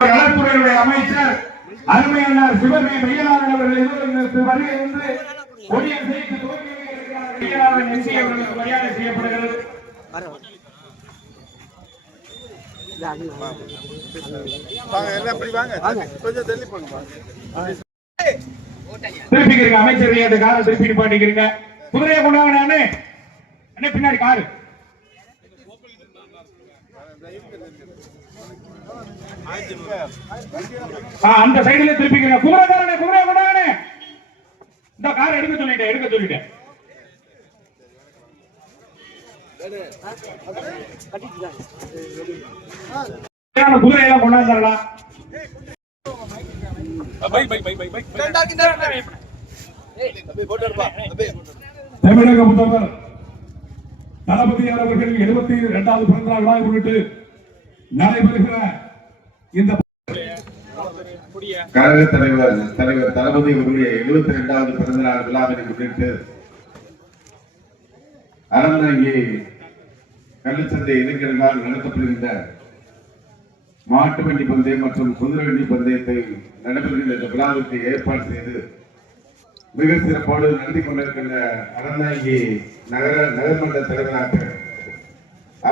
நலத்துறையுடைய அமைச்சர் அருமையானார் சிவகங்கை மையநாதன் அவர்கள் எதிர்த்து வருகை வந்து கொடியன் செய்து. மையநாதன் எம்பி அவர்களுக்கு மரியாதை செய்யப்படுகிறது. திருப்பிக்கிறீங்க அமைச்சர் காரை திருப்பி நிப்பாட்டிக்கிறீங்க? குதிரையை கொண்டாங்க நானு பின்னாடி காரு. அந்த சைடுல திருப்பிக்கிறீங்க குமரகாரனே குமரே கொண்டாங்கனே இந்த காரை எடுக்க சொல்லிட்டேன் எடுக்க சொல்லிட்டேன். ஏன் குதிரையெல்லாம் கொண்டாந்துடலாம் தமிழக முதல்வர் தளபதி அவர்கள் எழுபத்தி இரண்டாவது பிறந்த நாள் முன்னிட்டு நடைபெறுகிற இந்த கழக தலைவர் தலைவர் தளபதி அவருடைய எழுபத்தி இரண்டாவது பிறந்த நாள் விழாவினை முன்னிட்டு அறந்தாங்கி கள்ளச்சந்தை இளைஞர்களால் நடத்தப்படுகின்ற மாட்டு வண்டி பந்தயம் மற்றும் குதிரை வண்டி பந்தயத்தை நடைபெறுகின்ற இந்த விழாவிற்கு ஏற்பாடு செய்து மிக சிறப்போடு நடத்தி கொண்டிருக்கின்ற அறந்தாங்கி நகர நகர்மன்ற தலைவராக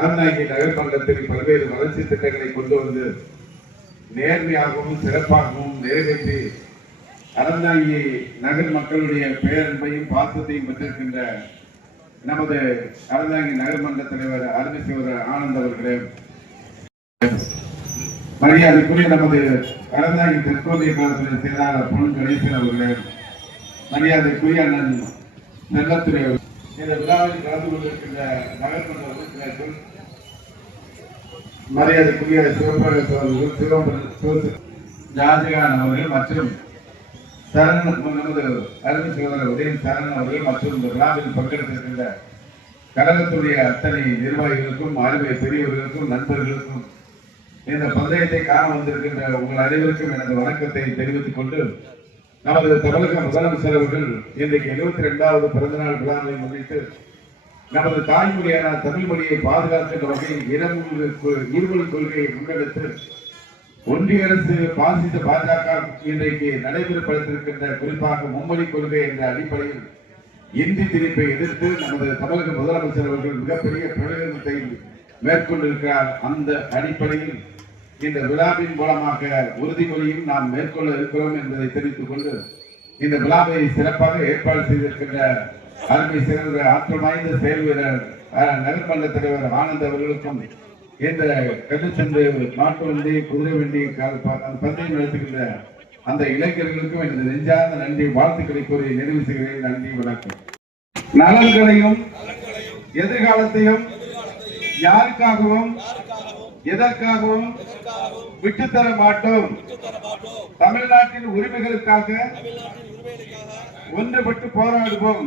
அறந்தாங்கி நகர்மன்றத்தில் பல்வேறு வளர்ச்சி திட்டங்களை கொண்டு வந்து நேர்மையாகவும் சிறப்பாகவும் நிறைவேற்றி அறந்தாங்கி நகர் மக்களுடைய பேரன்பையும் பாசத்தையும் பெற்றிருக்கின்ற நமது அறந்தாங்கி நகர்மன்ற தலைவர் அருமை சிவர் ஆனந்த் அவர்களே. மரியாதைக்குரிய நமது அறந்தாங்கி தெற்கோதைய காலத்தில் செயலாளர் பொன் கணேசன் அவர்களே மரியாதைக்குரிய அண்ணன் செல்லத்துறை அவர்கள். இந்த விழாவில் கலந்து கொண்டிருக்கின்ற நகர்மன்ற உறுப்பினர்கள் மரியாதைக்குரிய சிவபிரகாஷ் அவர்கள் ஜாதிகான் அவர்கள் மற்றும் சரண் நமது அருமை சகோதரர் உதயம் சரண் அவர்கள் மற்றும் இந்த விழாவில் பங்கெடுத்திருக்கின்ற கழகத்துடைய அத்தனை நிர்வாகிகளுக்கும் அருமை பெரியவர்களுக்கும் நண்பர்களுக்கும் இந்த பந்தயத்தை காண வந்திருக்கின்ற உங்கள் அனைவருக்கும் எனது வணக்கத்தை தெரிவித்துக் கொண்டு நமது தமிழக முதலமைச்சர் அவர்கள் இன்றைக்கு எழுபத்தி ரெண்டாவது பிறந்தநாள் விழாவை முன்னிட்டு நமது தாய்மொழியான தமிழ் மொழியை பாதுகாக்கின்ற வகையில் இருமொழி கொள்கையை முன்னெடுத்து ஒன்றிய அரசு பாசித்த பாஜக இன்றைக்கு நடைமுறைப்படுத்தியிருக்கின்ற குறிப்பாக மும்மொழி கொள்கை என்ற அடிப்படையில் இந்தி திணிப்பை எதிர்த்து நமது தமிழக முதலமைச்சர் அவர்கள் மிகப்பெரிய பிரகடனத்தை மேற்கொண்டிருக்கிறார். அந்த அடிப்படையில் இந்த விழாவின் மூலமாக உறுதிமொழியும் நாம் மேற்கொள்ள இருக்கிறோம் என்பதை தெரிவித்துக் கொண்டு இந்த விழாவை சிறப்பாக ஏற்பாடு செய்திருக்கின்ற அருமை சிறந்த ஆற்றல் வாய்ந்த செயல் வீரர் அஹ், தலைவர் ஆனந்த் அவர்களுக்கும் இந்த கல்லுச்சந்தை மாட்டு வண்டி குதிரை வண்டி பந்தயம் நடத்துகின்ற அந்த இளைஞர்களுக்கும் எனது நெஞ்சார்ந்த நன்றி வாழ்த்துக்களை கூறி நிறைவு செய்கிறேன். நன்றி வணக்கம். நலன்களையும் எதிர்காலத்தையும் யாருக்காகவும் எதற்காகவும் விட்டுத்தர மாட்டோம். தமிழ்நாட்டின் உரிமைகளுக்காக ஒன்றுபட்டு போராடுவோம்.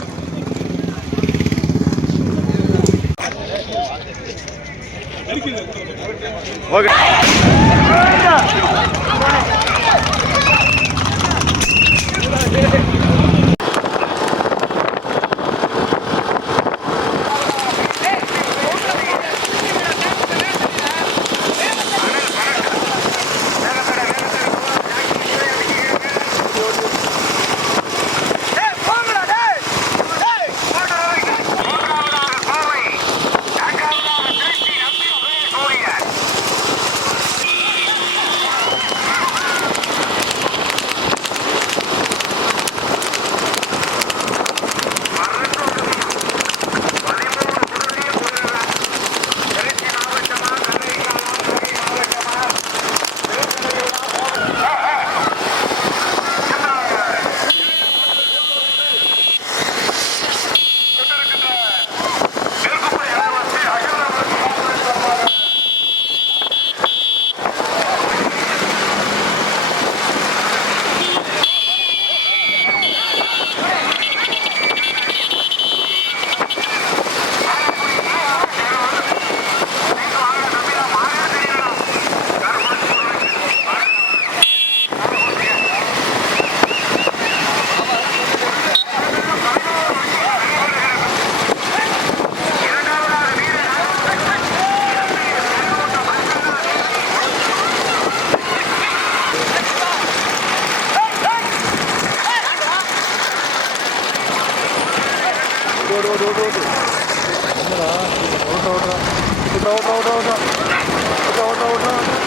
ஓகே ഓട് ഓട് ഓട് ഓട് എന്നതാ auto auto auto auto auto auto auto auto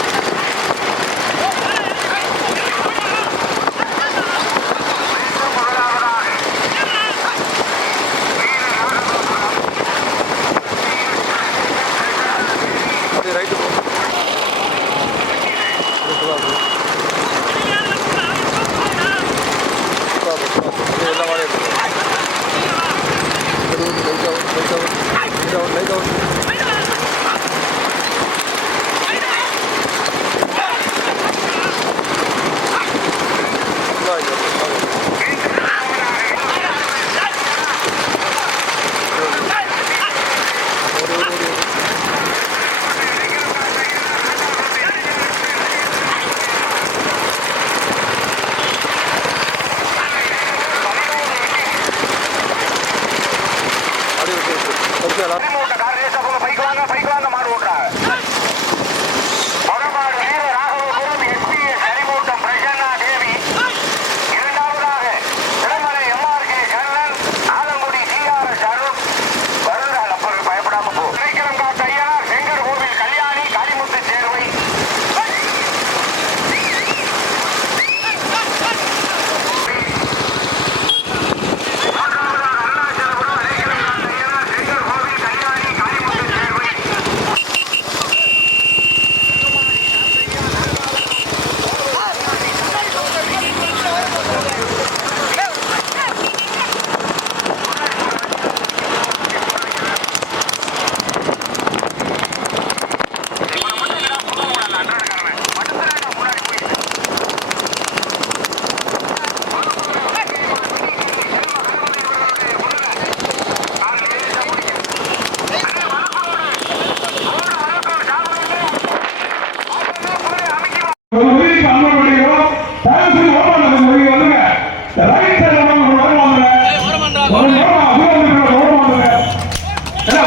Gracias.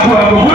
하더라도